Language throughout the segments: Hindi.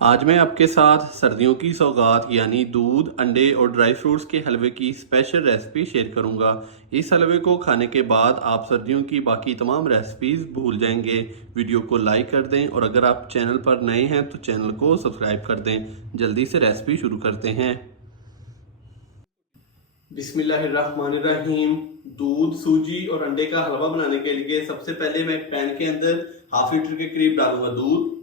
आज मैं आपके साथ सर्दियों की सौगात यानी दूध, अंडे और ड्राई फ्रूट्स के हलवे की स्पेशल रेसिपी शेयर करूंगा। इस हलवे को खाने के बाद आप सर्दियों की बाकी तमाम रेसिपीज़ भूल जाएंगे। वीडियो को लाइक कर दें और अगर आप चैनल पर नए हैं तो चैनल को सब्सक्राइब कर दें। जल्दी से रेसिपी शुरू करते हैं। बिस्मिल्लाहिर्रहमानिर्रहीम। दूध, सूजी और अंडे का हलवा बनाने के लिए सबसे पहले मैं एक पैन के अंदर हाफ लीटर के करीब डालूंगा दूध।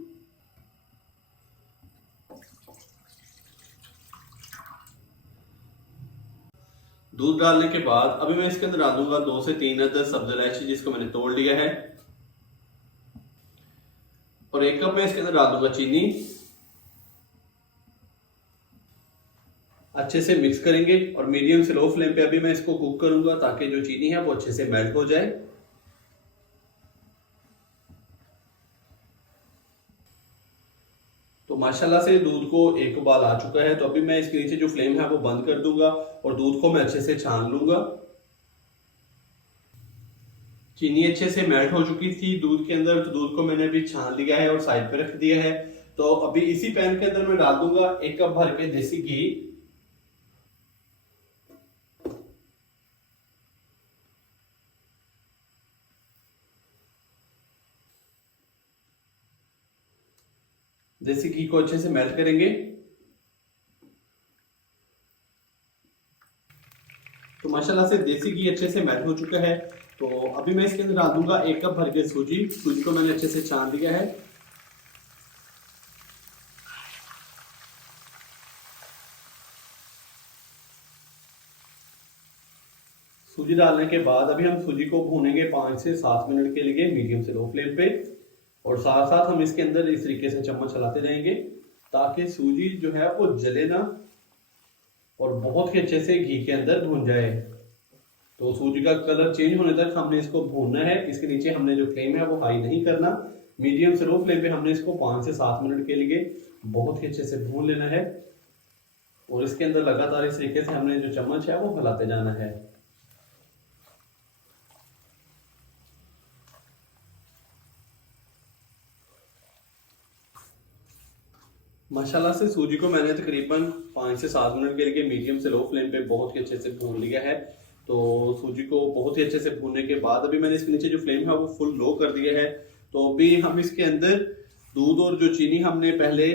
दूध डालने के बाद अभी मैं इसके अंदर डाल दूंगा 2 से 3 अदद सब्ज इलायची जिसको मैंने तोड़ लिया है, और 1 कप में इसके अंदर डाल दूंगा चीनी। अच्छे से मिक्स करेंगे और मीडियम से लो फ्लेम पे अभी मैं इसको कुक करूंगा ताकि जो चीनी है वो अच्छे से मेल्ट हो जाए। तो माशाल्लाह से दूध को एक उबाल आ चुका है, तो अभी मैं इसके नीचे जो फ्लेम है वो बंद कर दूंगा और दूध को मैं अच्छे से छान लूंगा। चीनी अच्छे से मेल्ट हो चुकी थी दूध के अंदर, तो दूध को मैंने अभी छान लिया है और साइड पे रख दिया है। तो अभी इसी पैन के अंदर मैं डाल दूंगा 1 कप भर के देसी घी। देसी घी को अच्छे से मेल्ट करेंगे। तो माशाल्लाह से देसी घी अच्छे से मेल्ट हो चुका है, तो अभी मैं इसके अंदर डाल दूंगा 1 कप भर के सूजी। सूजी को मैंने अच्छे से छान लिया है। सूजी डालने के बाद अभी हम सूजी को भूनेंगे 5 से 7 मिनट के लिए मीडियम से लो फ्लेम पे, और साथ साथ हम इसके अंदर इस तरीके से चम्मच चलाते जाएंगे ताकि सूजी जो है वो जले ना और बहुत ही अच्छे से घी के अंदर भून जाए। तो सूजी का कलर चेंज होने तक हमने इसको भूनना है। इसके नीचे हमने जो फ्लेम है वो हाई नहीं करना, मीडियम से लो फ्लेम पे हमने इसको 5 से 7 मिनट के लिए बहुत ही अच्छे से भून लेना है, और इसके अंदर लगातार इस तरीके से हमने जो चम्मच है वो फैलाते जाना है। माशाल्लाह से सूजी को मैंने तकरीबन 5 से 7 मिनट के लिए मीडियम से लो फ्लेम पे बहुत ही अच्छे से भून लिया है। तो सूजी को बहुत ही अच्छे से भूनने के बाद अभी मैंने इसके नीचे जो फ्लेम है वो फुल लो कर दिया है। तो अभी हम इसके अंदर दूध और जो चीनी हमने पहले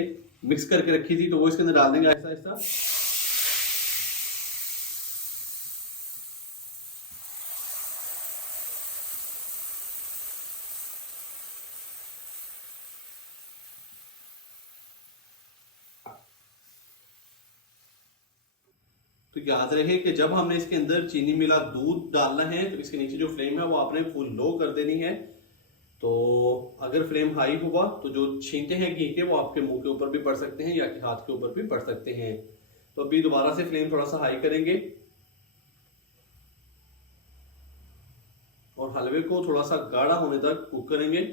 मिक्स करके रखी थी तो वो इसके अंदर डाल देंगे आहिस्ता आहिस्ता। तो याद रहे कि जब हमने इसके अंदर चीनी मिला दूध डालना है तो इसके नीचे जो फ्लेम है वो आपने फुल लो कर देनी है। तो अगर फ्लेम हाई हुआ तो जो छींटे हैं घी के वो आपके मुंह के ऊपर भी पड़ सकते हैं या कि हाथ के ऊपर भी पड़ सकते हैं। तो अभी दोबारा से फ्लेम थोड़ा सा हाई करेंगे और हलवे को थोड़ा सा गाढ़ा होने तक कुक करेंगे।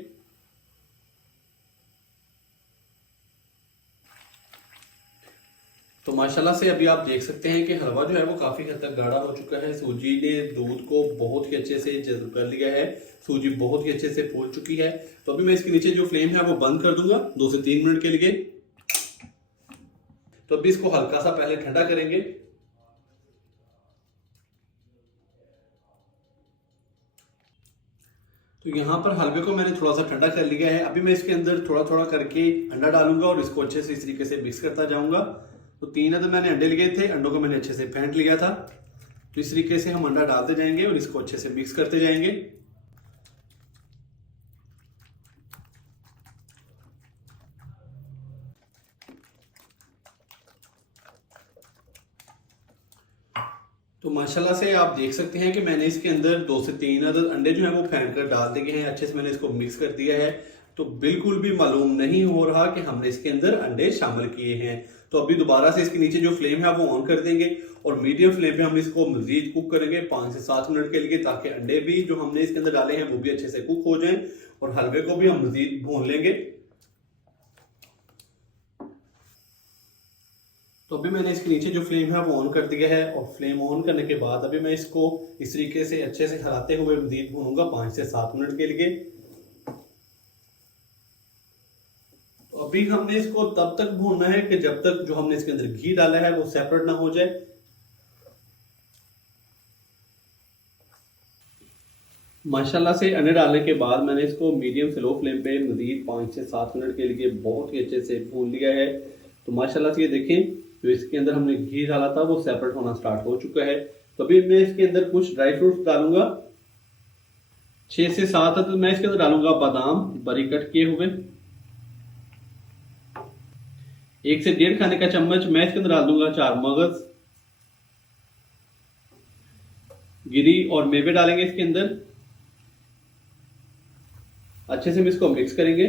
तो माशाल्लाह से अभी आप देख सकते हैं कि हलवा जो है वो काफी हद तक गाढ़ा हो चुका है। सूजी ने दूध को बहुत ही अच्छे से जज़्ब कर लिया है, सूजी बहुत ही अच्छे से फूल चुकी है। तो अभी मैं इसके नीचे जो फ्लेम है वो बंद कर दूंगा 2 से 3 मिनट के लिए। तो अभी इसको हल्का सा पहले ठंडा करेंगे। तो यहाँ पर हलवे को मैंने थोड़ा सा ठंडा कर लिया है। अभी मैं इसके अंदर थोड़ा थोड़ा करके अंडा डालूंगा और इसको अच्छे से इस तरीके से मिक्स करता जाऊंगा। तो 3 अदद मैंने अंडे लिए थे, अंडों को मैंने अच्छे से फेंट लिया था। तो इस तरीके से हम अंडा डालते जाएंगे और इसको अच्छे से मिक्स करते जाएंगे। तो माशाल्लाह से आप देख सकते हैं कि मैंने इसके अंदर 2 से 3 अदद अंडे जो हैं वो फेंट कर डाल दिए हैं। अच्छे से मैंने इसको मिक्स कर दिया है, तो बिल्कुल भी मालूम नहीं हो रहा कि हमने इसके अंदर अंडे शामिल किए हैं। तो अभी दोबारा से इसके नीचे जो फ्लेम है वो ऑन कर देंगे और मीडियम फ्लेम पे हम इसको मजीद कुक करेंगे 5 से 7 मिनट के लिए, ताकि अंडे भी जो हमने इसके अंदर डाले हैं वो भी अच्छे से कुक हो जाएं और हलवे को भी हम मजीद भून लेंगे। तो अभी मैंने इसके नीचे जो फ्लेम है वो ऑन कर दिया है, और फ्लेम ऑन करने के बाद अभी मैं इसको इस तरीके से अच्छे से हिलाते हुए मजीद भूनूंगा 5 से 7 मिनट के लिए। तो अभी हमने इसको तब तक भूनना है कि जब तक जो हमने इसके अंदर घी डाला है वो सेपरेट ना हो जाए। माशाल्लाह से अंडे डालने के बाद मैंने इसको मीडियम से लो फ्लेम पे मजीद 5 से 7 मिनट के लिए बहुत ही अच्छे से भून लिया है। तो माशाल्लाह से ये देखें, जो इसके अंदर हमने घी डाला था वो सेपरेट होना स्टार्ट हो चुका है। तो अभी मैं इसके अंदर कुछ ड्राई फ्रूट्स डालूंगा, 6 से 7 तो मैं इसके अंदर डालूंगा बादाम बारीक कट किए हुए, 1 से 1.5 खाने का चम्मच मैं इसके अंदर डाल दूंगा 4 मगज, गिरी और मेवे डालेंगे इसके अंदर। अच्छे से हम इसको मिक्स करेंगे।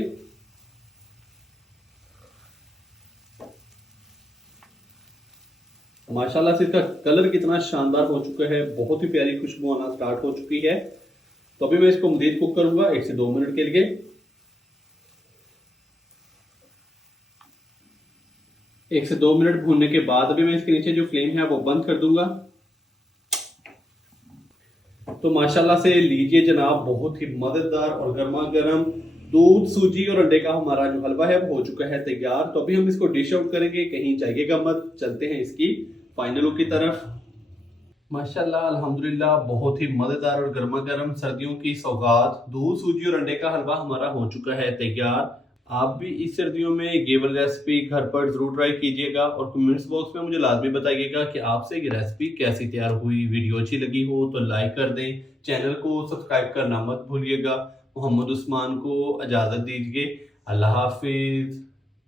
माशाल्लाह से इसका कलर कितना शानदार हो चुका है, बहुत ही प्यारी खुशबू आना स्टार्ट हो चुकी है। तो अभी मैं इसको मजीद कुक करूंगा 1 से 2 मिनट के लिए। 1 से 2 मिनट भूनने के बाद अभी मैं इसके नीचे जो फ्लेम है वो बंद कर दूंगा। तो माशाल्लाह से लीजिए जनाब, बहुत ही मजेदार और गर्मा गर्म दूध, सूजी और अंडे का हमारा जो हलवा है वो हो चुका है तैयार। तो अभी हम इसको डिश आउट करेंगे, कहीं जाइएगा मत, चलते हैं इसकी फाइनल लुक की तरफ। माशाल्लाह अल्हम्दुलिल्लाह, बहुत ही मजेदार और गर्मा गर्म सर्दियों की सौगात दूध, सूजी और अंडे का हलवा हमारा हो चुका है तैयार। आप भी इस सर्दियों में ये वाली रेसिपी घर पर जरूर ट्राई कीजिएगा और कमेंट्स बॉक्स में मुझे लाजमी बताइएगा कि आपसे ये रेसिपी कैसी तैयार हुई। वीडियो अच्छी लगी हो तो लाइक कर दें, चैनल को सब्सक्राइब करना मत भूलिएगा। मोहम्मद उस्मान को इजाजत दीजिए। अल्लाह हाफिज।